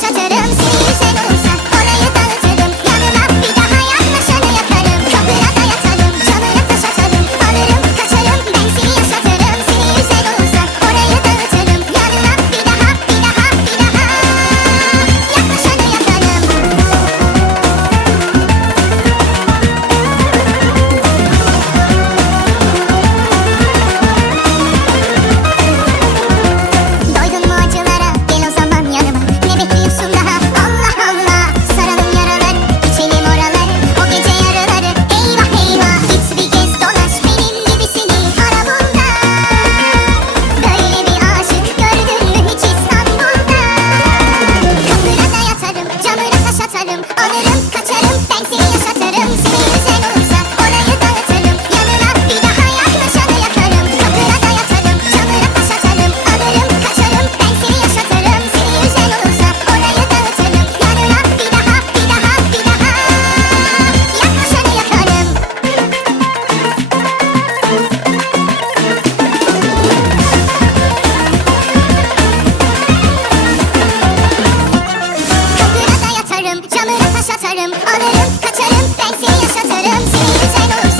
taş atarım taş Alırım kaçarım. Ben seni yaşatırım Seni güzel olursun